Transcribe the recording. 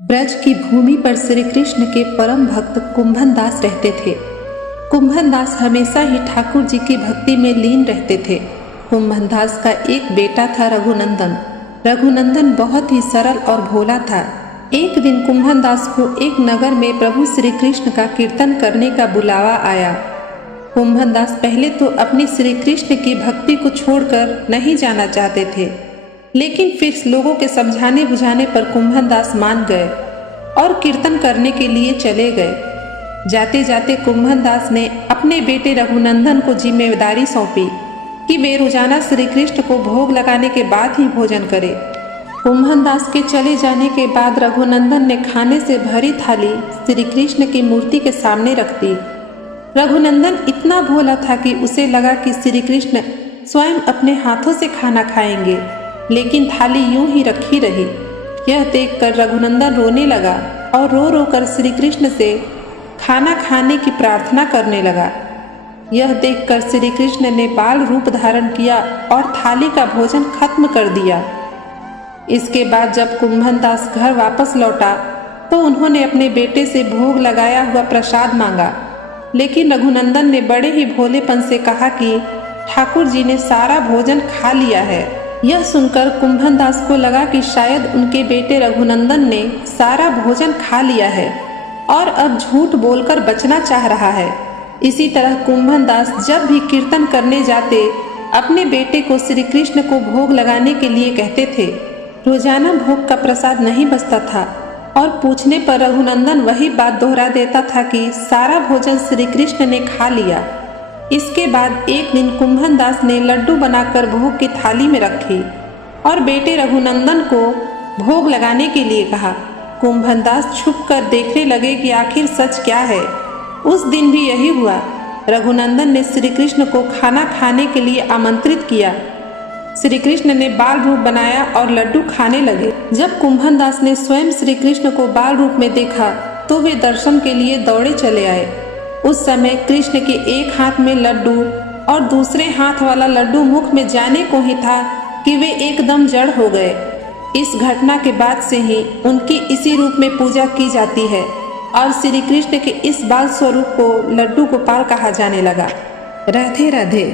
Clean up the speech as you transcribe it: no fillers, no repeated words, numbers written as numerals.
ब्रज की भूमि पर श्री कृष्ण के परम भक्त कुंभन दास रहते थे। कुंभन दास हमेशा ही ठाकुर जी की भक्ति में लीन रहते थे। कुंभन दास का एक बेटा था रघुनंदन। रघुनंदन बहुत ही सरल और भोला था। एक दिन कुंभन दास को एक नगर में प्रभु श्री कृष्ण का कीर्तन करने का बुलावा आया। कुंभन दास पहले तो अपनी श्री कृष्ण की भक्ति को छोड़कर नहीं जाना चाहते थे, लेकिन फिर लोगों के समझाने बुझाने पर कुंभन दास मान गए और कीर्तन करने के लिए चले गए। जाते जाते कुंभन दास ने अपने बेटे रघुनंदन को जिम्मेदारी सौंपी कि वे रोजाना श्री कृष्ण को भोग लगाने के बाद ही भोजन करें। कुंभन दास के चले जाने के बाद रघुनंदन ने खाने से भरी थाली श्री कृष्ण की मूर्ति के सामने रख दी। रघुनंदन इतना भोला था कि उसे लगा कि श्री कृष्ण स्वयं अपने हाथों से खाना खाएंगे, लेकिन थाली यूं ही रखी रही। यह देखकर रघुनंदन रोने लगा और रो रो कर श्री कृष्ण से खाना खाने की प्रार्थना करने लगा। यह देखकर श्री कृष्ण ने बाल रूप धारण किया और थाली का भोजन खत्म कर दिया। इसके बाद जब कुंभन दास घर वापस लौटा तो उन्होंने अपने बेटे से भोग लगाया हुआ प्रसाद मांगा, लेकिन रघुनंदन ने बड़े ही भोलेपन से कहा कि ठाकुर जी ने सारा भोजन खा लिया है। यह सुनकर कुंभन दास को लगा कि शायद उनके बेटे रघुनंदन ने सारा भोजन खा लिया है और अब झूठ बोलकर बचना चाह रहा है। इसी तरह कुंभन दास जब भी कीर्तन करने जाते अपने बेटे को श्री कृष्ण को भोग लगाने के लिए कहते थे। रोजाना भोग का प्रसाद नहीं बचता था और पूछने पर रघुनंदन वही बात दोहरा देता था कि सारा भोजन श्री कृष्ण ने खा लिया। इसके बाद एक दिन कुंभन दास ने लड्डू बनाकर भोग की थाली में रखी और बेटे रघुनंदन को भोग लगाने के लिए कहा। कुंभन दास छुप कर देखने लगे कि आखिर सच क्या है। उस दिन भी यही हुआ। रघुनंदन ने श्री कृष्ण को खाना खाने के लिए आमंत्रित किया। श्री कृष्ण ने बाल रूप बनाया और लड्डू खाने लगे। जब कुंभन दास ने स्वयं श्री कृष्ण को बाल रूप में देखा तो वे दर्शन के लिए दौड़े चले आए। उस समय कृष्ण के एक हाथ में लड्डू और दूसरे हाथ वाला लड्डू मुख में जाने को ही था कि वे एकदम जड़ हो गए। इस घटना के बाद से ही उनकी इसी रूप में पूजा की जाती है और श्री कृष्ण के इस बाल स्वरूप को लड्डू गोपाल कहा जाने लगा। राधे राधे।